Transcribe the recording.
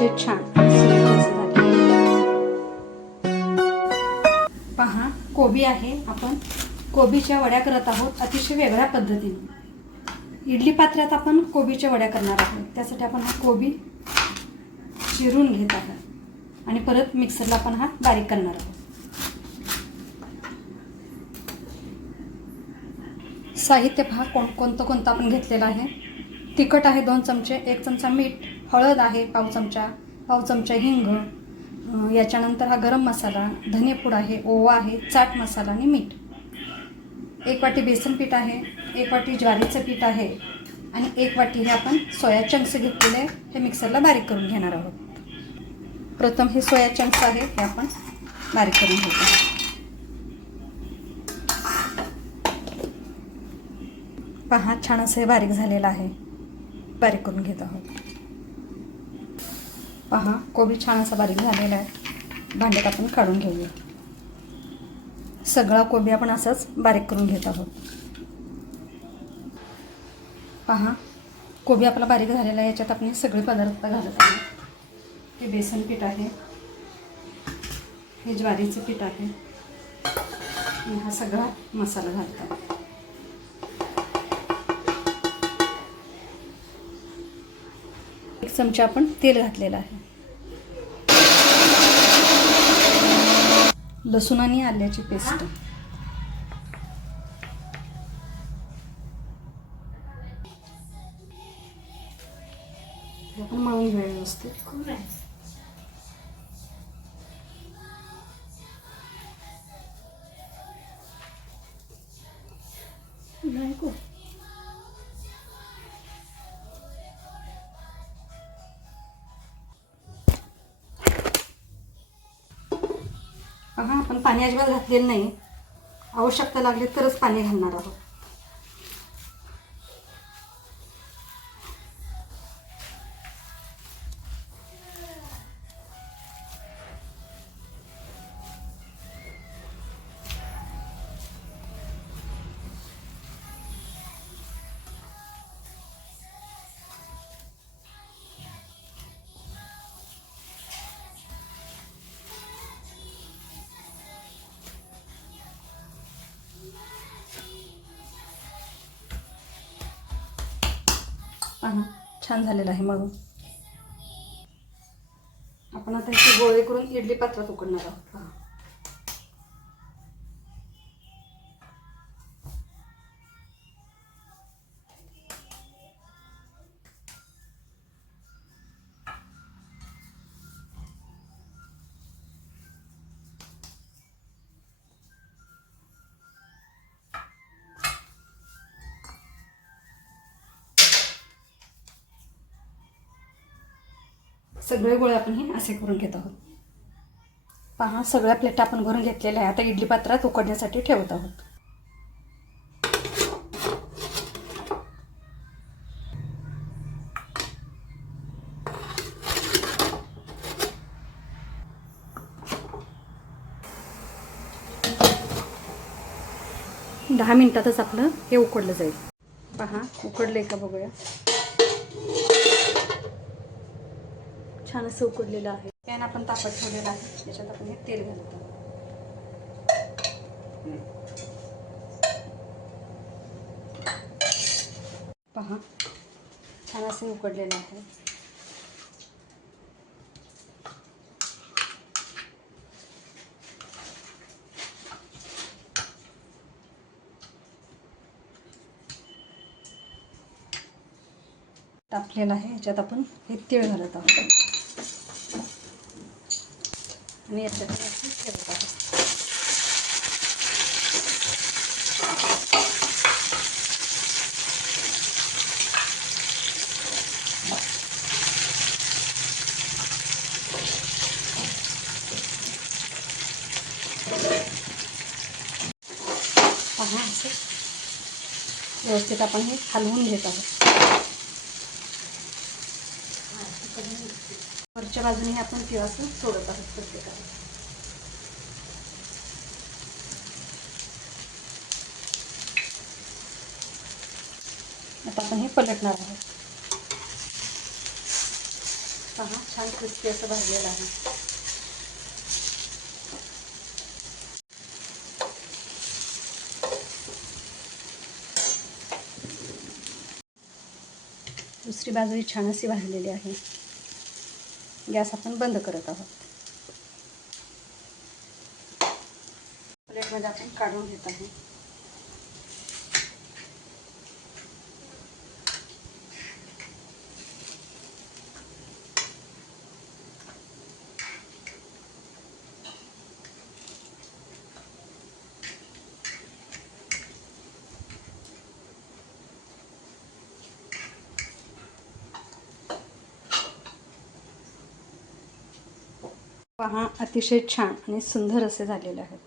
अतिशय छान सुरेख झाले. पहा, कोबी आहे. आपण कोबीच्या वड्या करत आहोत अतिशय वेगळ्या पद्धतीने. इडली पात्रात आपण कोबीच्या वड्या करणार आहोत. त्यासाठी आपण हा कोबी चिरून घेत आहोत आणि परत मिक्सरला आपण हा बारीक करणार आहोत. साहित्य पहा कोणतं आपण घेतलेलं आहे. तिखट आहे 2 चमचे, 1 चमचा मीठ, हळद आहे पाव चमचा हिंग, याच्यानंतर हा गरम मसाला, धनेपूड आहे, ओवा आहे, चाट मसाला आणि मीठ. 1 वाटी बेसन पीठ आहे, 1 वाटी ज्वारीचं पीठ आहे आणि 1 वाटी हे आपण सोया चंक्स घेतलेले हे मिक्सरला बारीक करून घेणार आहोत. प्रथम हे सोया चंक्स आहे हे आपण बारीक करून घेतो. पहा, छान असं हे बारीक झालेलं आहे. बारीक करून घेत आहोत. पहा, कोबी छान असा बारीक झालेला आहे. भांड्यात आपण काढून घेऊया. सगळा कोबी आपण असंच बारीक करून घेत आहोत. पहा, कोबी आपला बारीक झालेला आहे. याच्यात आपण सगळे पदार्थ घालत आहोत. हे बेसन पीठ आहे, हे ज्वारीचं पीठ आहे आणि हा सगळा मसाला घालतो. 1 चमचा आपण तेल घातलेलं आहे. लसूण आणि आल्याची पेस्ट, आपण मळून घेऊया व्यवस्थित. पहा, आपण पाणी अजिबात घातलेलं नाही. आवश्यकता लागली तरच पाणी घालणार आहोत. पहा, छान झालेलं आहे मळून. आपण आता इथे गोळे करून इडली पात्रात उकडणार आहोत. पहा, सगळे गोळे आपण हे असे करून घेत आहोत. पहा, सगळ्या प्लेट आपण भरून घेतलेल्या आहे. आता इडली पात्रात उकडण्यासाठी ठेवत आहोत. दहा मिनिटातच आपलं हे उकडलं जाईल. पहा, उकडलंय का बघूया. छान असं उकडलेलं आहे. पॅन आपण तापत ठेवलेला आहे. त्याच्यात आपण हे तेल घालतो. पहा, छान असं उकडलेलं आहे. तापलेलं आहे. याच्यात आपण हे तीळ घालत आहोत आणि याच्यात ठेवत आहोत. पहा, असं व्यवस्थित आपण हे हलवून घेत आहोत. वरच्या बाजूने आपण तिळाचं सोडत आहोत प्रत्येकाला. आता आपण हे पलटणार आहोत. पहा छान क्रिस्पी असं भाजलेलं आहे. दुसरी बाजूही छान अशी भाजलेली आहे. गॅस आपण बंद करत आहोत. प्लेटमध्ये आपण काढून घेत आहे. पहा अतिशय छान आणि सुंदर असे झालेले आहेत.